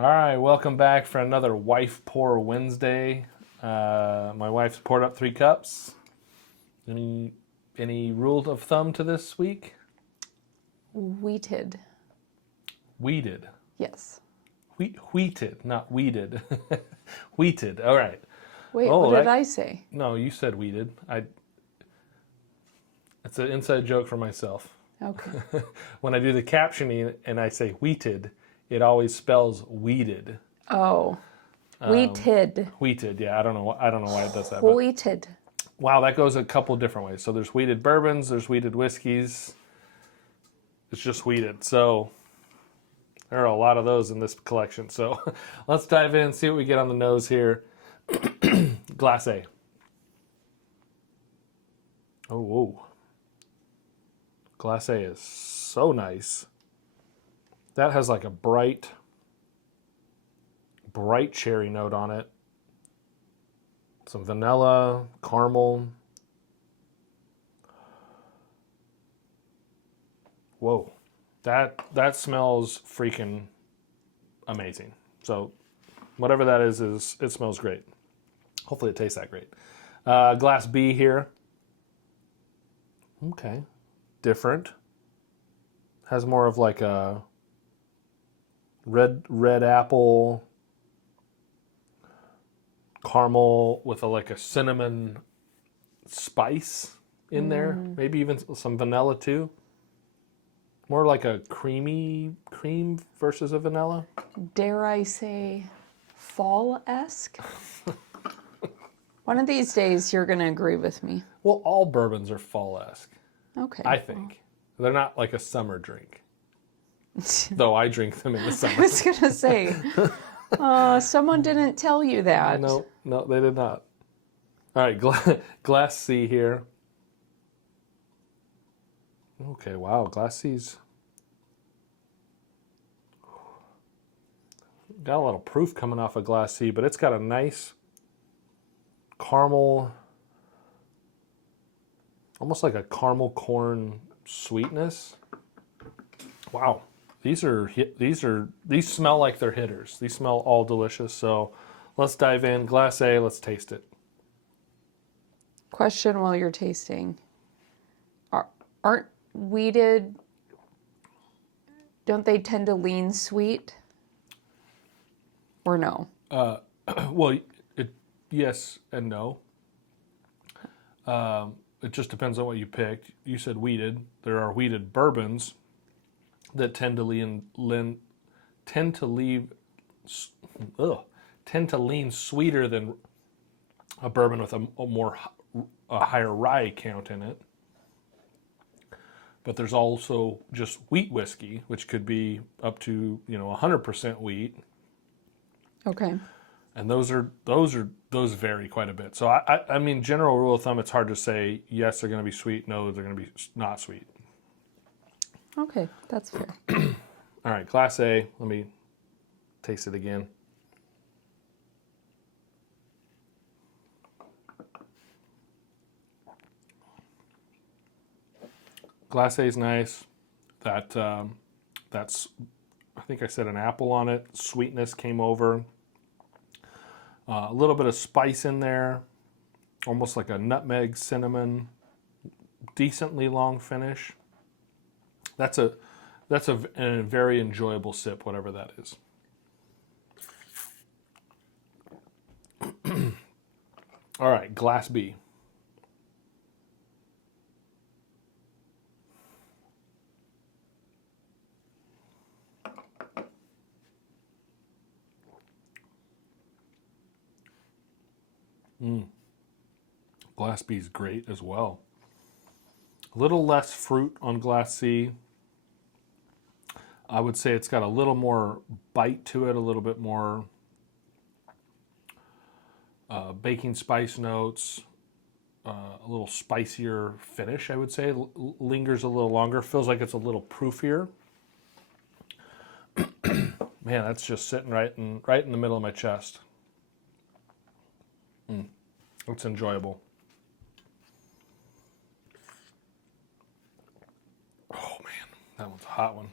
All right, welcome back for another Wife Pour Wednesday. My wife's poured up 3 cups. Any rule of thumb to this week? Wheated. Weeded. Yes. Wheated, not weeded. Wheated. All right. Wait, Oh, what did I say? No, you said weeded. It's an inside joke for myself. Okay. When I do the captioning and I say wheated, it always spells weeded. Oh. Wheated. Wheated, yeah. I don't know why it does that. But Wheated. wow, that goes a couple different ways. So there's wheated bourbons, there's wheated whiskeys. It's just wheated. So there are a lot of those in this collection. So let's dive in, see what we get on the nose here. Glass A. Oh, whoa. Glass A is so nice. That has like a bright cherry note on it. Some vanilla, caramel. Whoa. That smells freaking amazing. So whatever that is it smells great. Hopefully it tastes that great. Glass B here. Okay. Different. Has more of like a red apple caramel with like a cinnamon spice in there. Maybe even some vanilla too. More like a cream versus a vanilla. Dare I say fall-esque? One of these days you're going to agree with me. Well, all bourbons are fall-esque, Okay. I think. They're not like a summer drink. Though I drink them in the I summer. was going to say, someone didn't tell you that. No, they did not. All right, glass C here. Okay, wow, glass C's got a little proof coming off of glass C, but it's got a nice caramel, almost like a caramel corn sweetness. Wow, these smell like they're hitters. These smell all delicious. So let's dive in. Glass A, let's taste it. Question while you're tasting. Aren't wheated, don't they tend to lean sweet? Or no? Well, yes and no. It just depends on what you picked. You said wheated. There are wheated bourbons that tend to lean sweeter than a bourbon with a higher rye count in it. But there's also just wheat whiskey, which could be up to 100% wheat. Okay. And those vary quite a bit. So I mean, general rule of thumb, it's hard to say yes, they're going to be sweet, no, they're going to be not sweet. Okay, that's fair. All right, Glass A. Let me taste it again. Glass A is nice. That's I think I said an apple on it. Sweetness came over. A little bit of spice in there, almost like a nutmeg, cinnamon. Decently long finish. That's a very enjoyable sip, whatever that is. All right, Glass B. Glass B is great as well. A little less fruit on Glass C. I would say it's got a little more bite to it, a little bit more baking spice notes, a little spicier finish, I would say. Lingers a little longer, feels like it's a little proofier. Man, that's just sitting right in the middle of my chest. It's enjoyable. Oh man, that one's a hot one.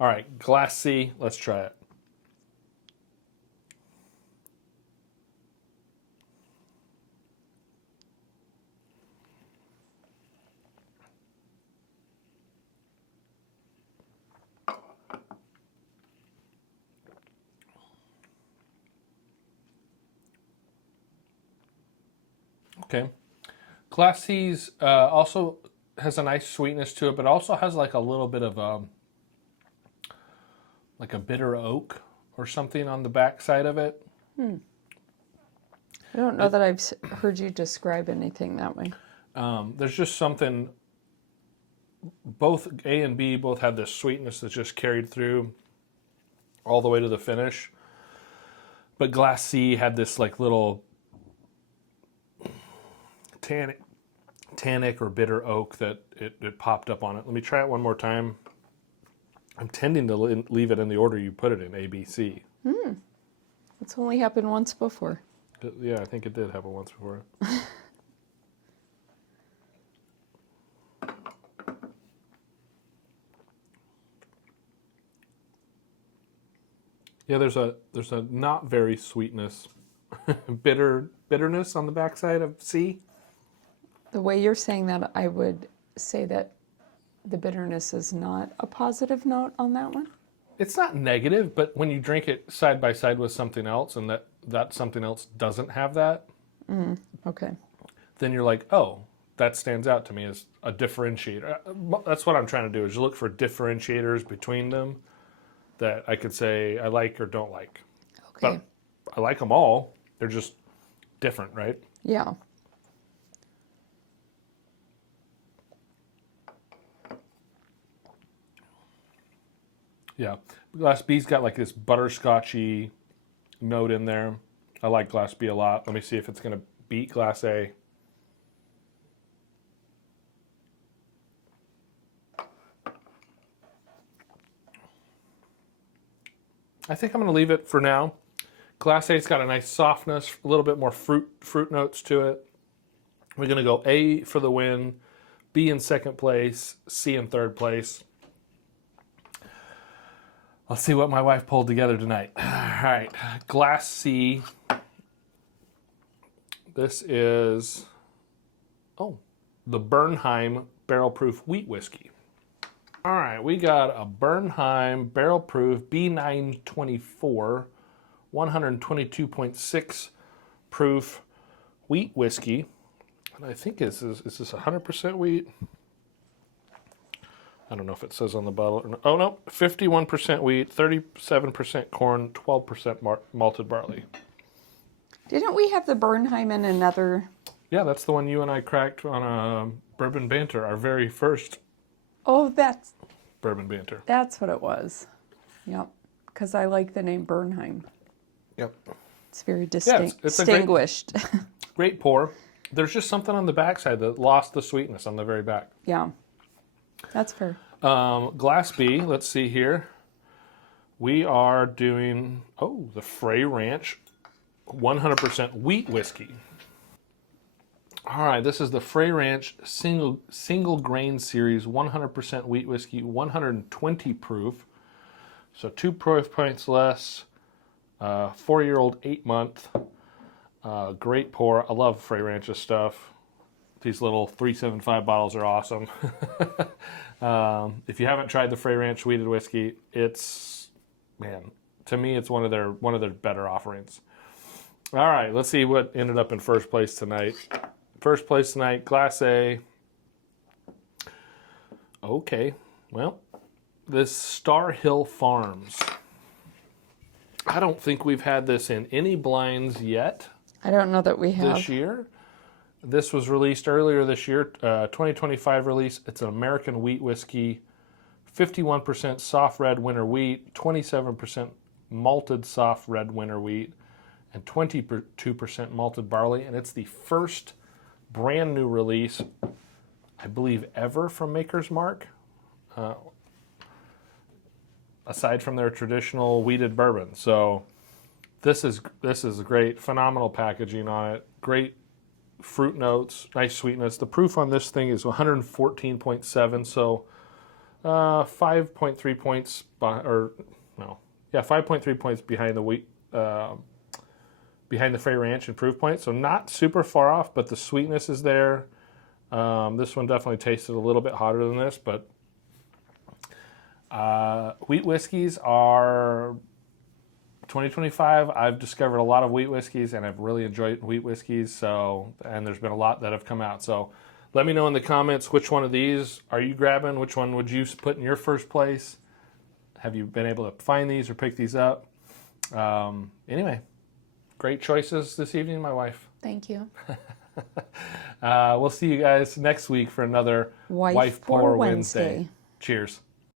All right, Glass C. Let's try it. Okay. Glass C's also has a nice sweetness to it, but also has like a little bit of like a bitter oak or something on the back side of it. I don't know that I've heard you describe anything that way. There's just something, both A and B both have this sweetness that's just carried through all the way to the finish. But Glass C had this like little tannic or bitter oak that it popped up on it. Let me try it one more time. I'm tending to leave it in the order you put it in, A, B, C. It's only happened once before. Yeah, I think it did happen once before. Yeah, there's a not very sweetness, bitterness on the backside of C. The way you're saying that, I would say that the bitterness is not a positive note on that one. It's not negative, but when you drink it side by side with something else, and that something else doesn't have that, Okay. then you're like, oh, that stands out to me as a differentiator. That's what I'm trying to do, is look for differentiators between them that I could say I like or don't like. Okay. But I like them all. They're just different, right? Yeah. Yeah. Glass B's got like this butterscotchy note in there. I like Glass B a lot. Let me see if it's going to beat Glass A. I think I'm going to leave it for now. Glass A's got a nice softness, a little bit more fruit notes to it. We're going to go A for the win, B in second place, C in third place. Let's see what my wife pulled together tonight. All right, Glass C. This is, the Bernheim Barrel Proof Wheat Whiskey. All right, we got a Bernheim Barrel Proof B924, 122.6 proof wheat whiskey. And I think is this 100% wheat? I don't know if it says on the bottle or not. Oh no, 51% wheat, 37% corn, 12% malted barley. Didn't we have the Bernheim in another? Yeah, that's the one you and I cracked on a Bourbon Banter, our very first Oh, Bourbon Banter. that's what it was. Yep. Because I like the name Bernheim. Yep. It's very It's distinguished. Great pour. There's just something on the backside that lost the sweetness on the very back. Yeah. That's fair. Glass B, let's see here. We are doing, the Frey Ranch 100% wheat whiskey. All right, this is the Frey Ranch single grain series 100% wheat whiskey, 120 proof. So 2 proof points less, 4-year-old, 8 month. Great pour. I love Frey Ranch's stuff. These little 375 bottles are awesome. If you haven't tried the Frey Ranch wheated whiskey, to me, it's one of their better offerings. All right, let's see what ended up in first place tonight. First place tonight, Glass A. Okay, well, this Star Hill Farms. I don't think we've had this in any blinds yet. I don't know that we have. This year. This was released earlier this year, 2025 release. It's an American wheat whiskey, 51% soft red winter wheat, 27% malted soft red winter wheat, and 22% malted barley. And it's the first brand new release, I believe, ever from Maker's Mark, aside from their traditional wheated bourbon. So this is great, phenomenal packaging on it, great fruit notes, nice sweetness. The proof on this thing is 114.7, so 5.3 points, 5.3 points behind the wheat, behind the Frey Ranch in proof point. So not super far off, but the sweetness is there. This one definitely tasted a little bit hotter than this, but wheat whiskeys are 2025. I've discovered a lot of wheat whiskeys, and I've really enjoyed wheat whiskeys. So, and there's been a lot that have come out. So, let me know in the comments which one of these are you grabbing. Which one would you put in your first place? Have you been able to find these or pick these up? Anyway, great choices this evening, my wife. Thank you. We'll see you guys next week for another Wife Pour Wednesday. Cheers.